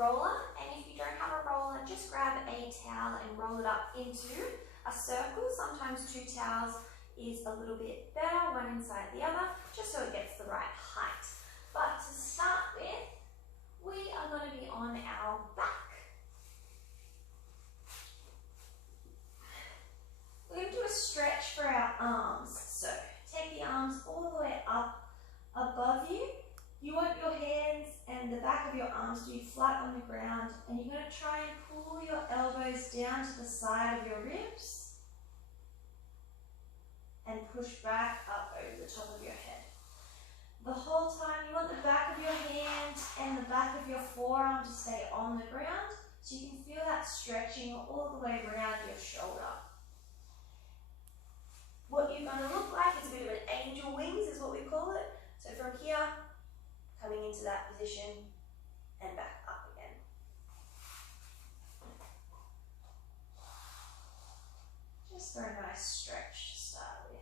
roller, and if you don't have a roller, just grab a towel and roll it up into a circle. Sometimes 2 towels is a little bit better, one inside the other, just so it gets the right height. But to start with, we are going to be on our back. We're going to do a stretch for our arms. So take the arms all the way up above you. You want your hands and the back of your arms to be flat on the ground, and you're going to try and pull your elbows down to the side of your ribs and push back up over the top of your head. The whole time you want the back of your hand and the back of your forearm to stay on the ground, so you can feel that stretching all the way around your shoulder. What you're going to look like is a bit of an angel wings, is what we call it. So from here, coming into that position and back up again. Just for a nice stretch to start with.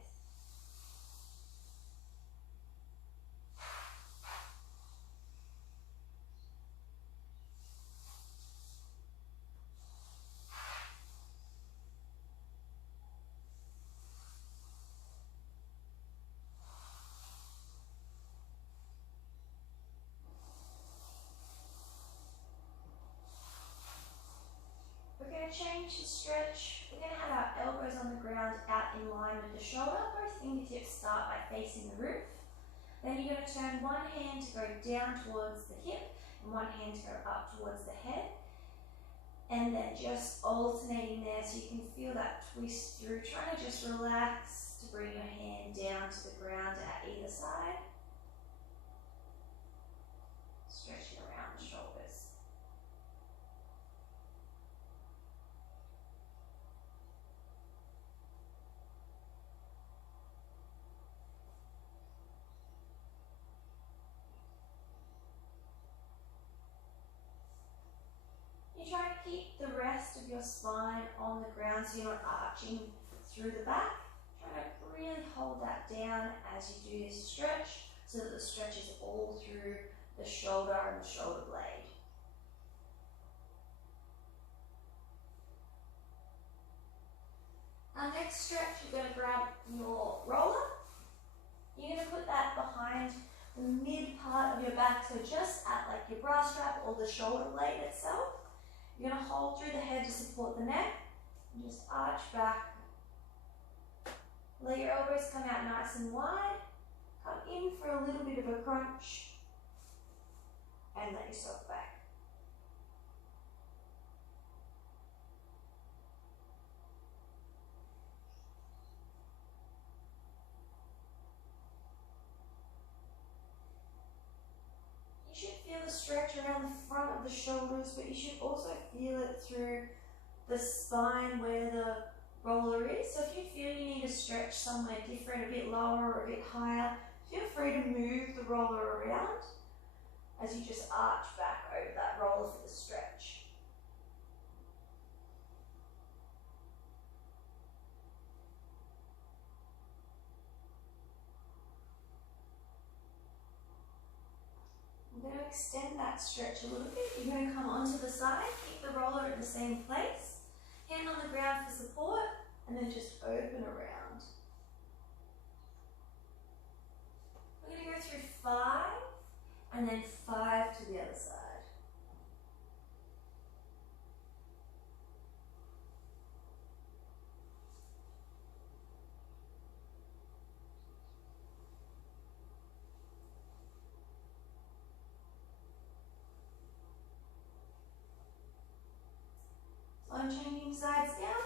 Change the stretch. We're going to have our elbows on the ground out in line with the shoulder. Both fingertips start by facing the roof. Then you're going to turn one hand to go down towards the hip and one hand to go up towards the head. And then just alternating there so you can feel that twist through. Trying to just relax to bring your hand down to the ground at either side. Stretching around the shoulders. Try to keep the rest of your spine on the ground so you're not arching through the back. Try to really hold that down as you do this stretch so that the stretch is all through the shoulder and the shoulder blade. Our next stretch, you're going to grab your roller. You're going to put that behind the mid part of your back, so just at like your bra strap or the shoulder blade itself. You're going to hold through the head to support the neck and just arch back. Let your elbows come out nice and wide. Come in for a little bit of a crunch and let yourself back. You should feel the stretch around the front of the shoulders, but you should also feel it through the spine where the roller is. So if you feel you need to stretch somewhere different, a bit lower or a bit higher, feel free to move the roller around as you just arch back over that roller for the stretch. I'm going to extend that stretch a little bit. You're going to come onto the side, keep the roller in the same place, hand on the ground for support, and then just open around. We're going to go through 5, and then 5 to the other side. I'm changing sides down.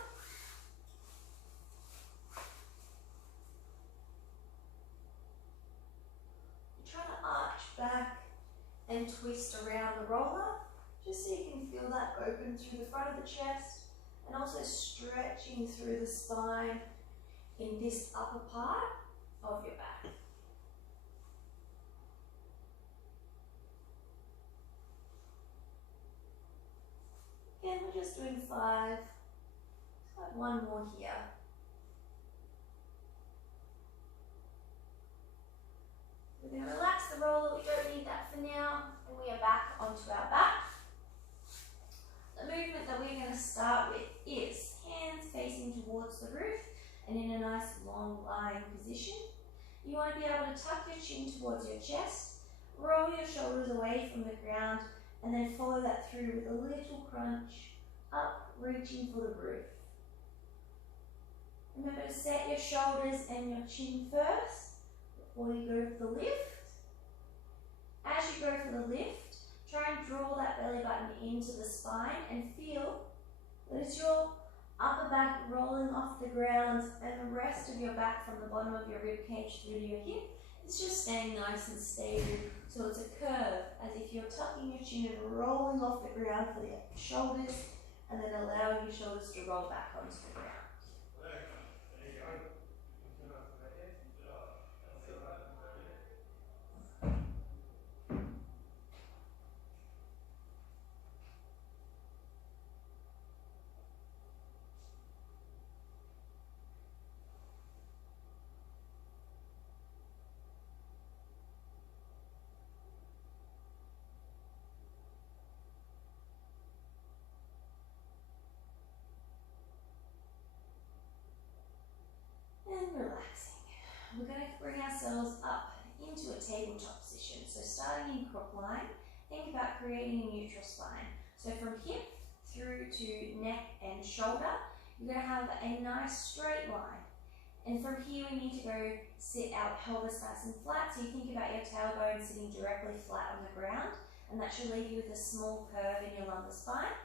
You're trying to arch back and twist around the roller, just so you can feel that open through the front of the chest, and also stretching through the spine in this upper part of your back. Again, we're just doing 5. Let's have one more here. We're going to relax the roller, we don't need that for now, and we are back onto our back. You want to be able to tuck your chin towards your chest, roll your shoulders away from the ground, and then follow that through with a little crunch, up, reaching for the roof. Remember to set your shoulders and your chin first before you go for the lift. As you go for the lift, try and draw that belly button into the spine and feel that it's your upper back rolling off the ground and the rest of your back from the bottom of your rib cage through to your hip. It's just staying nice and stable. So it's a curve, as if you're tucking your chin and rolling off the ground for the shoulders, and then allowing your shoulders to roll back onto the ground. And relaxing. We're going to bring ourselves up into a tabletop position. So starting in crook line, think about creating a neutral spine. So from hip through to neck and shoulder, you're going to have a nice straight line. And from here we need to go sit our pelvis nice and flat. So you think about your tailbone sitting directly flat on the ground, and that should leave you with a small curve in your lumbar spine.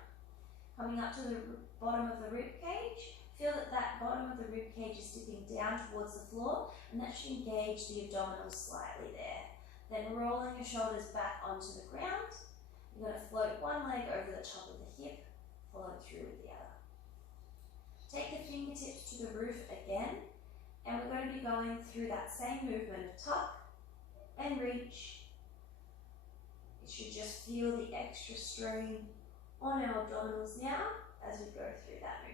Coming up to the bottom of the rib cage, feel that that bottom of the rib cage is dipping down towards the floor, and that should engage the abdominals slightly there. Then rolling your shoulders back onto the ground. You're going to float one leg over the top of the hip, following through with the other. Take the fingertips to the roof again, and we're going to be going through that same movement of tuck and reach. You should just feel the extra strain on our abdominals now as we go through that movement.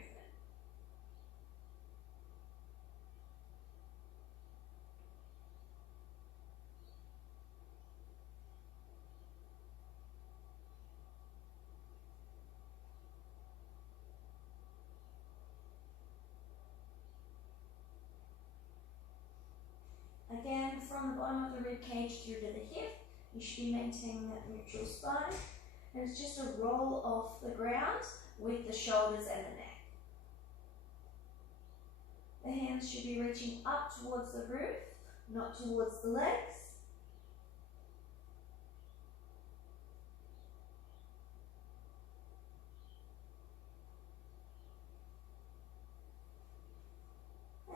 Again, from the bottom of the rib cage through to the hip, you should be maintaining that neutral spine. And it's just a roll off the ground with the shoulders and the neck. The hands should be reaching up towards the roof, not towards the legs.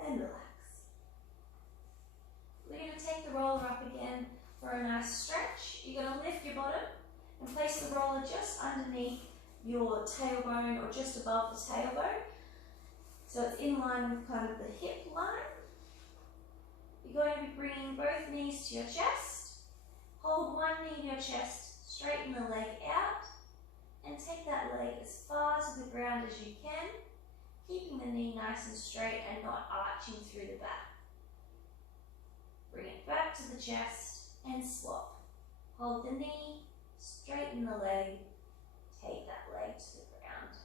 And relax. We're going to take the roller up again for a nice stretch. You're going to lift your bottom and place the roller just underneath your tailbone or just above the tailbone. So it's in line with kind of the hip line. You're going to be bringing both knees to your chest. Hold one knee to your chest, straighten the leg out, and take that leg as far to the ground as you can, keeping the knee nice and straight and not arching through the back. Bring it back to the chest and swap. Hold the knee, straighten the leg, take that leg to the ground.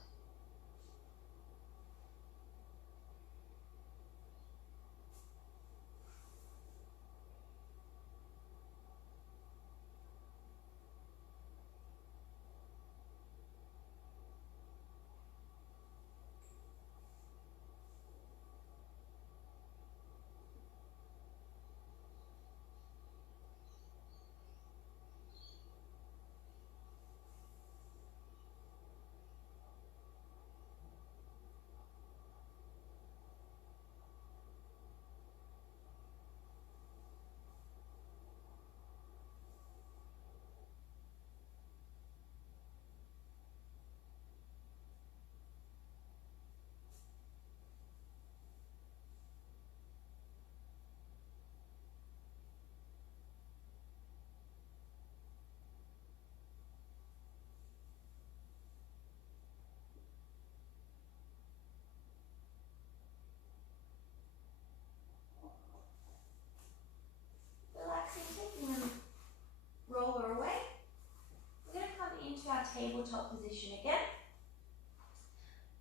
Tabletop position again.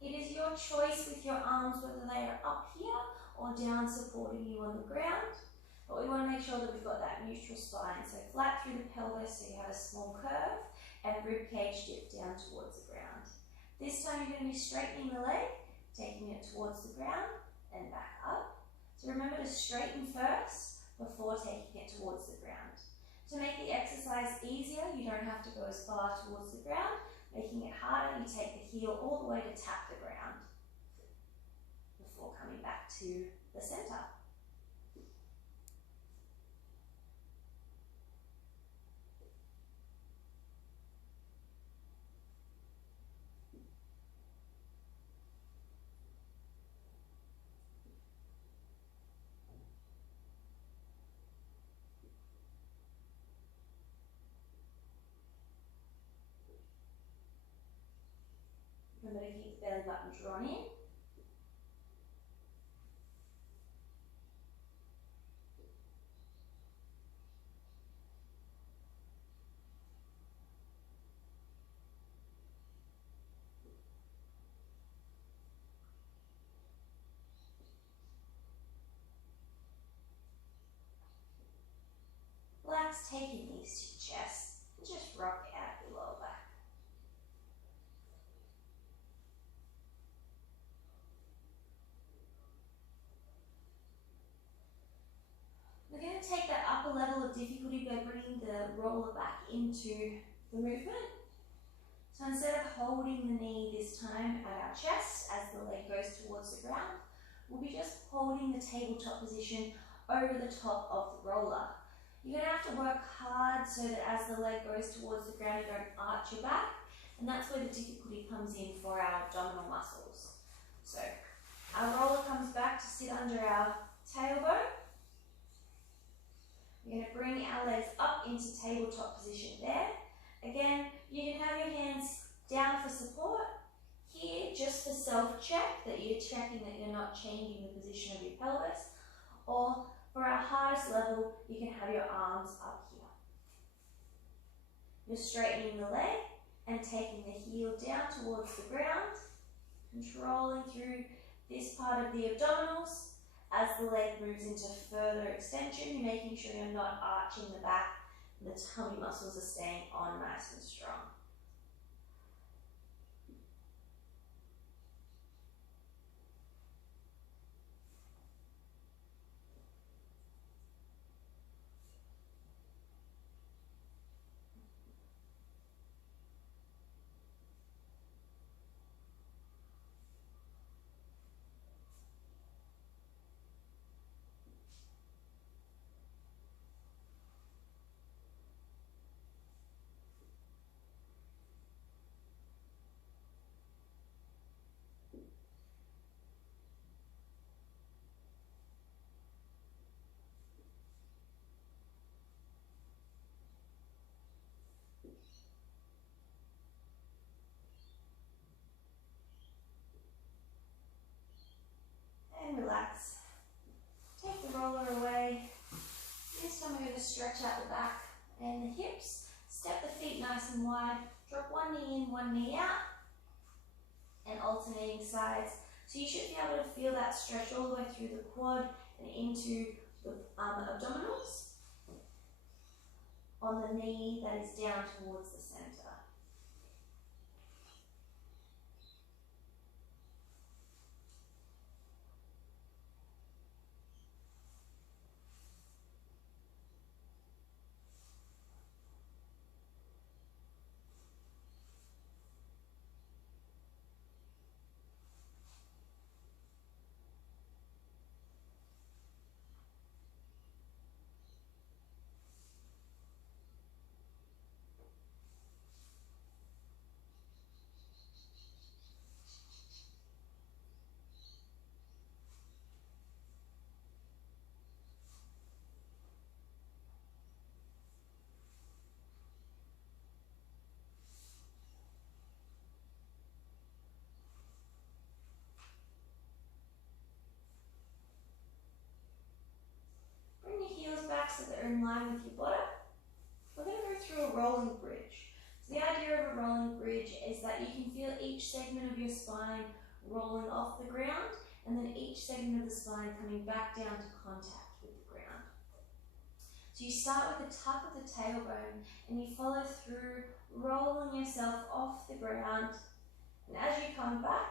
It is your choice with your arms whether they are up here or down supporting you on the ground. but we want to make sure that we've got that neutral spine, so flat through the pelvis so you have a small curve, and rib cage dip down towards the ground. This time you're going to be straightening the leg, taking it towards the ground and back up. So remember to straighten first before taking it towards the ground. To make the exercise easier, you don't have to go as far towards the ground. Making it harder, you take the heel all the way to tap the ground before coming back to the center. Remember to keep the belly button drawn in. Relax, take your knees to your chest and just rock out your lower back. We're going to take that upper level of difficulty by bringing the roller back into the movement. So instead of holding the knee this time at our chest as the leg goes towards the ground, we'll be just holding the tabletop position over the top of the roller. You're going to have to work hard so that as the leg goes towards the ground, you don't arch your back, and that's where the difficulty comes in for our abdominal muscles. So our roller comes back to sit under our tailbone. We're going to bring our legs up into tabletop position there. Again, you can have your hands down for support. Here, just for self-check, that you're checking that you're not changing the position of your pelvis. Or for our hardest level, you can have your arms up here. You're straightening the leg and taking the heel down towards the ground, controlling through this part of the abdominals. As the leg moves into further extension, you're making sure you're not arching the back and the tummy muscles are staying on nice and strong. And relax. Take the roller away. This time we're going to stretch out the back and the hips. Step the feet nice and wide. Drop one knee in, one knee out. And alternating sides. So you should be able to feel that stretch all the way through the quad and into the abdominals. On the knee that is down towards the center. So that they're in line with your bottom. We're going to go through a rolling bridge. So the idea of a rolling bridge is that you can feel each segment of your spine rolling off the ground and then each segment of the spine coming back down to contact with the ground. So you start with the tuck of the tailbone and you follow through, rolling yourself off the ground. And as you come back,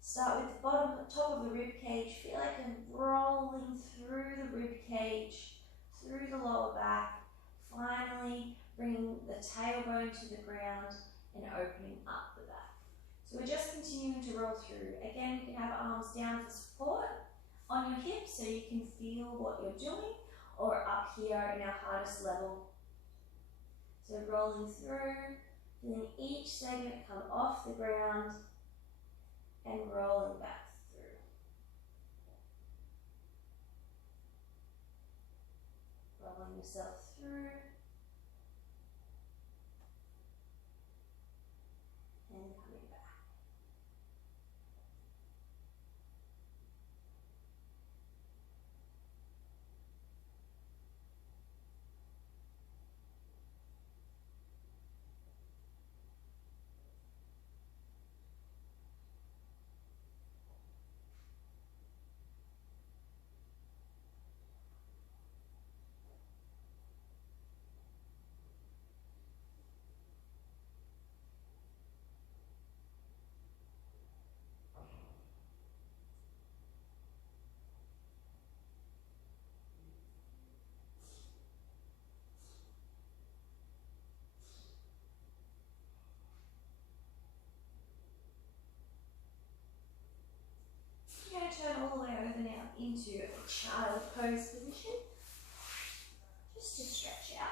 start with the top of the rib cage. Feel like you're rolling through the rib cage, through the lower back, finally bringing the tailbone to the ground and opening up the back. So we're just continuing to roll through. Again, you can have arms down for support on your hips so you can feel what you're doing, or up here in our hardest level. So rolling through, feeling each segment come off the ground and rolling back through. Rolling yourself through and coming back. You're going to turn all the way over now into a child pose position, just to stretch out.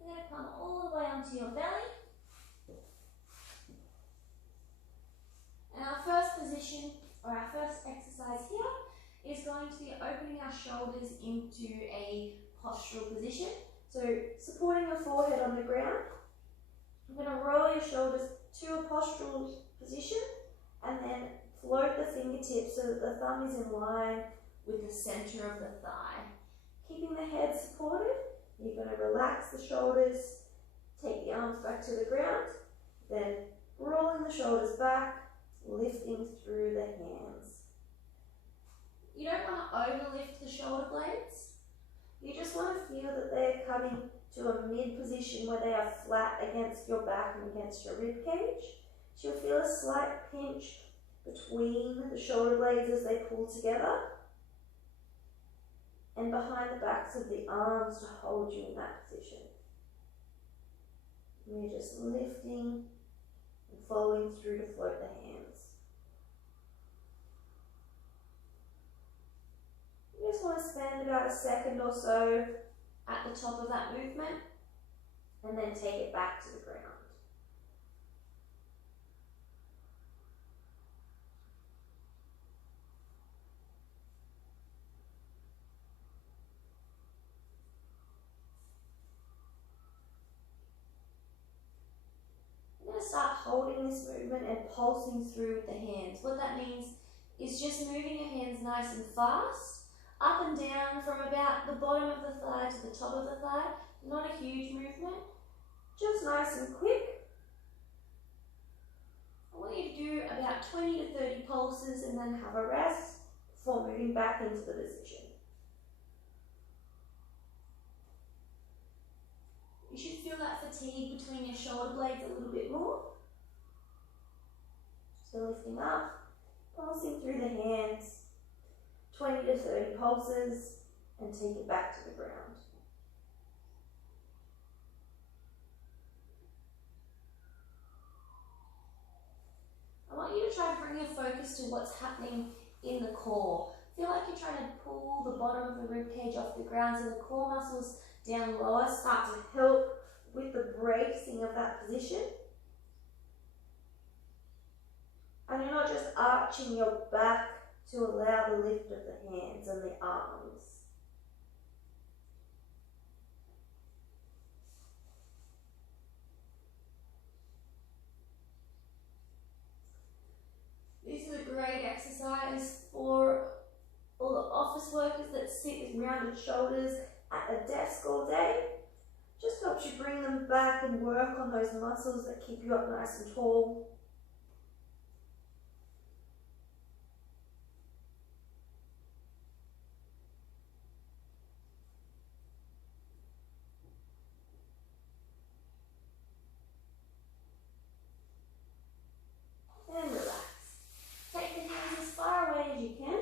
You're going to come all the way onto your belly. And our first position, or our first exercise here, is going to be opening our shoulders into a postural position. So supporting your forehead on the ground. I'm going to roll your shoulders to a postural position and then float the fingertips so that the thumb is in line with the center of the thigh. Keeping the head supported, you're going to relax the shoulders, take the arms back to the ground, then rolling the shoulders back, lifting through the hands. You don't want to overlift the shoulder blades. You just want to feel that they're coming to a mid position where they are flat against your back and against your rib cage. So you'll feel a slight pinch between the shoulder blades as they pull together and behind the backs of the arms to hold you in that position. And you're just lifting and following through to float the hands. You just want to spend about a second or so at the top of that movement and then take it back to the ground. I'm going to start holding this movement and pulsing through with the hands. What that means is just moving your hands nice and fast, up and down from about the bottom of the thigh to the top of the thigh. Not a huge movement, just nice and quick. I want you to do about 20 to 30 pulses and then have a rest before moving back into the position. You should feel that fatigue between your shoulder blades a little bit more. So lifting up, pulsing through the hands, 20 to 30 pulses, and take it back to the ground. I want you to try and bring your focus to what's happening in the core. Feel like you're trying to pull the bottom of the rib cage off the ground so the core muscles down lower start to help with the bracing of that position. And you're not just arching your back to allow the lift of the hands and the arms. This is a great exercise for office workers that sit with rounded shoulders at a desk all day. Just helps you bring them back and work on those muscles that keep you up nice and tall. And relax. Take the hands as far away as you can.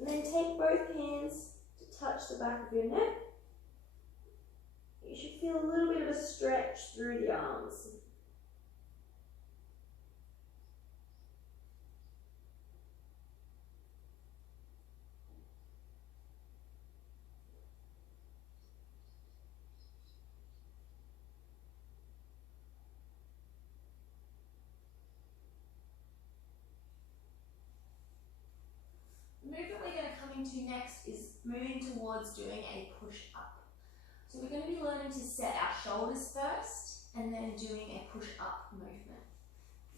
And then take both hands to touch the back of your neck. You should feel a little bit of a stretch through the arms. The movement we're going to come into next is moving towards doing a push-up. So we're going to be learning to set our shoulders first and then doing a push-up movement.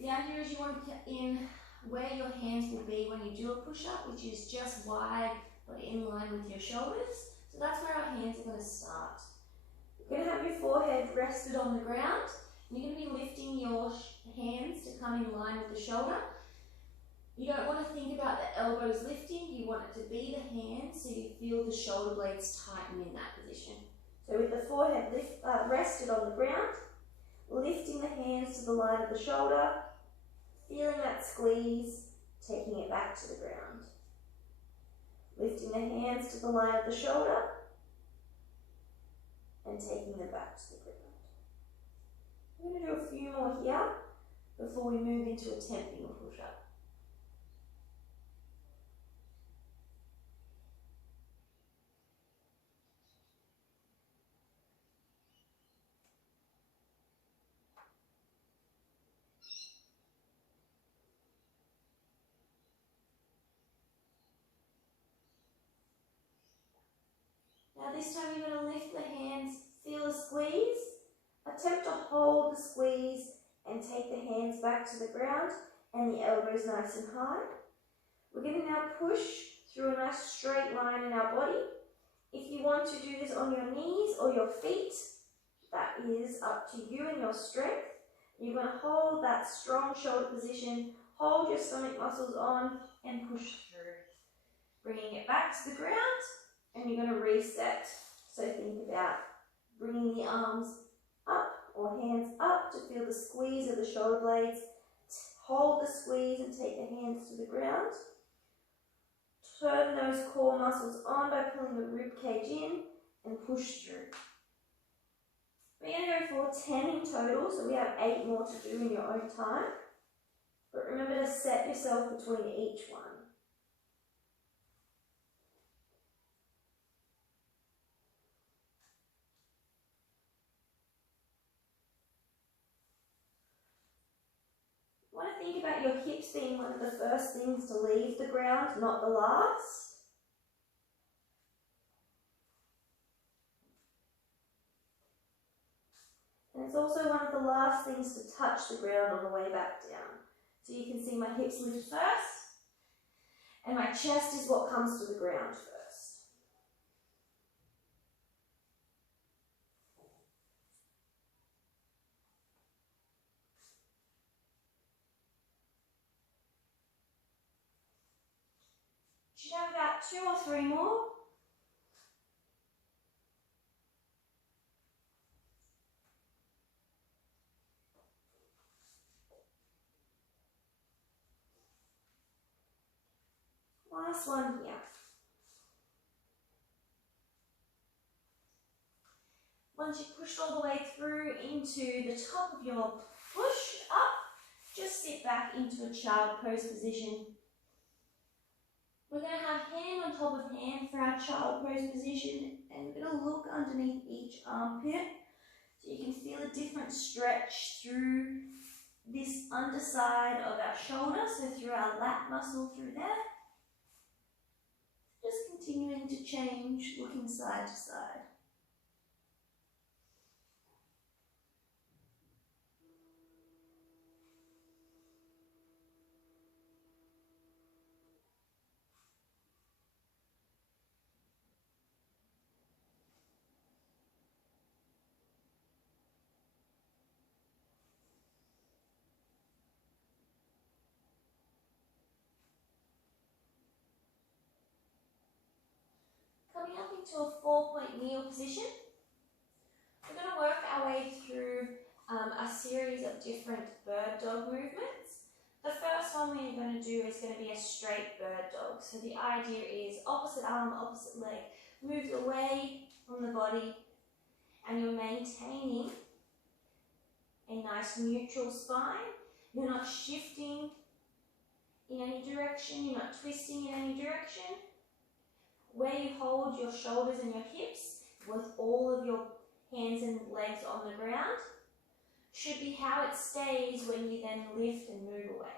The idea is you want to get in where your hands will be when you do a push-up, which is just wide but in line with your shoulders. So that's where our hands are going to start. You're going to have your forehead rested on the ground. And you're going to be lifting your hands to come in line with the shoulder. You don't want to think about the elbows lifting, you want it to be the hands so you feel the shoulder blades tighten in that position. So with the forehead rested on the ground, lifting the hands to the line of the shoulder, feeling that squeeze, taking it back to the ground. Lifting the hands to the line of the shoulder and taking them back to the ground. I'm going to do a few more here before we move into attempting a push-up. Now this time you're going to lift the hands, feel the squeeze, attempt to hold the squeeze and take the hands back to the ground and the elbows nice and high. We're going to now push through a nice straight line in our body. If you want to do this on your knees or your feet, that is up to you and your strength. You're going to hold that strong shoulder position, hold your stomach muscles on and push through. Bringing it back to the ground. And you're going to reset. So think about bringing the arms up or hands up to feel the squeeze of the shoulder blades. Hold the squeeze and take the hands to the ground. Turn those core muscles on by pulling the rib cage in and push through. We're going to go for 10 in total, so we have 8 more to do in your own time. But remember to set yourself between each one. You want to think about your hips being one of the first things to leave the ground, not the last. And it's also one of the last things to touch the ground on the way back down. So you can see my hips lift first, and my chest is what comes to the ground first. Should have about 2 or 3 more. Last one here. Once you've pushed all the way through into the top of your push up, just sit back into a child pose position. We're going to have hand on top of hand for our child pose position, and we're going to look underneath each armpit so you can feel a different stretch through this underside of our shoulder, so through our lat muscle through there. Just continuing to change, looking side to side. to a 4-point kneel position. We're going to work our way through a series of different bird dog movements. The first one we're going to do is going to be a straight bird dog. So the idea is opposite arm, opposite leg, moves away from the body, and you're maintaining a nice neutral spine. You're not shifting in any direction, you're not twisting in any direction. Where you hold your shoulders and your hips with all of your hands and legs on the ground should be how it stays when you then lift and move away.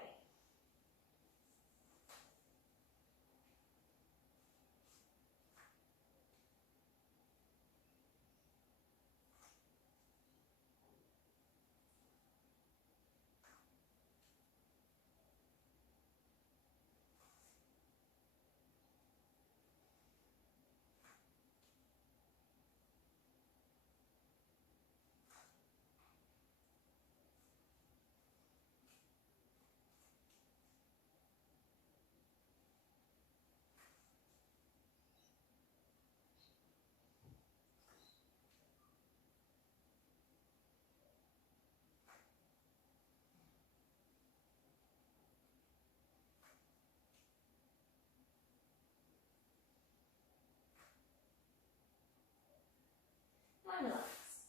And relax.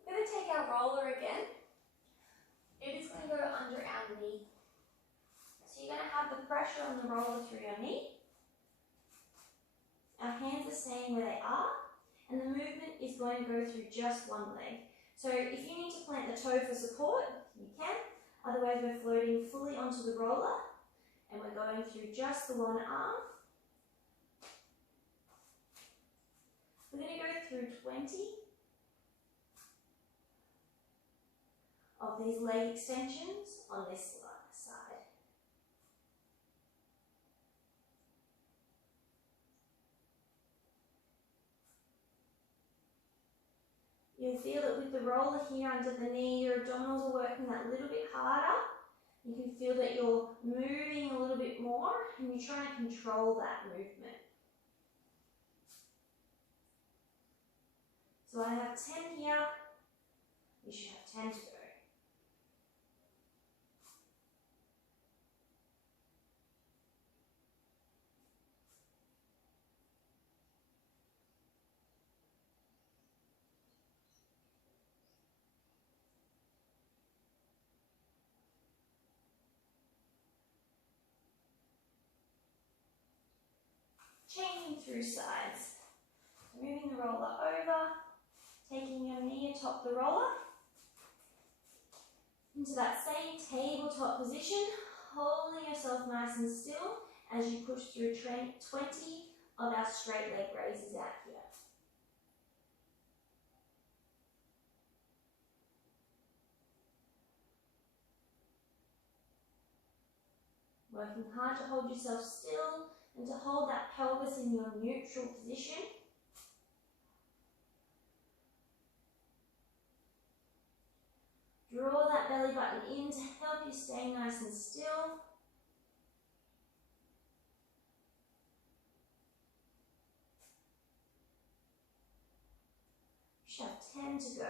We're going to take our roller again. It is going to go under our knee. So you're going to have the pressure on the roller through your knee. Our hands are staying where they are, and the movement is going to go through just one leg. So if you need to plant the toe for support, you can. Otherwise, we're floating fully onto the roller, and we're going through just the one arm. We're going to go through 20 of these leg extensions on this side. You'll feel that with the roller here under the knee, your abdominals are working that little bit harder. You can feel that you're moving a little bit more, and you're trying to control that movement. So I have 10 here, you should have 10 to go. Changing through sides. Moving the roller over, taking your knee atop the roller, into that same tabletop position, holding yourself nice and still as you push through 20 of our straight leg raises out here. Working hard to hold yourself still and to hold that pelvis in your neutral position. Draw that belly button in to help you stay nice and still. You should have 10 to go.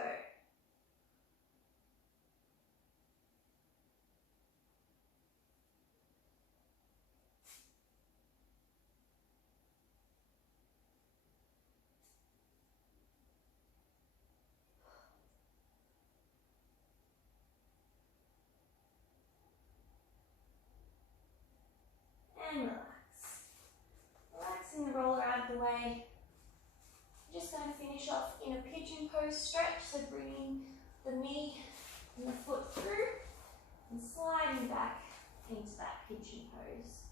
And relax. Relaxing the roller out of the way. I'm just going to finish off in a pigeon pose stretch, so bringing the knee and the foot through and sliding back into that pigeon pose.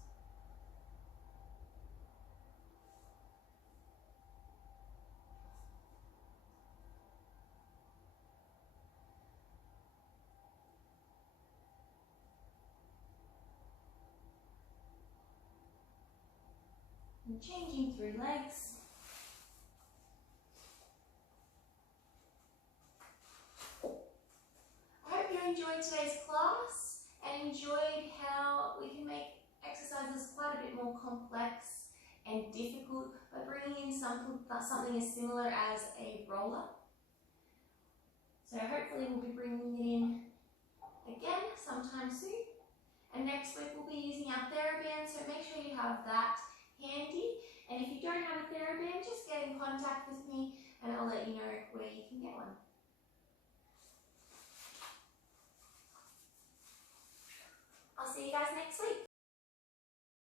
And changing through legs. I hope you enjoyed today's class and enjoyed how we can make exercises quite a bit more complex and difficult, but bringing in something as similar as a roller. So hopefully we'll be bringing it in again sometime soon. And next week we'll be using our TheraBand, so make sure you have that handy. And if you don't have a TheraBand, just get in contact with me and I'll let you know where you can get one. I'll see you guys next week.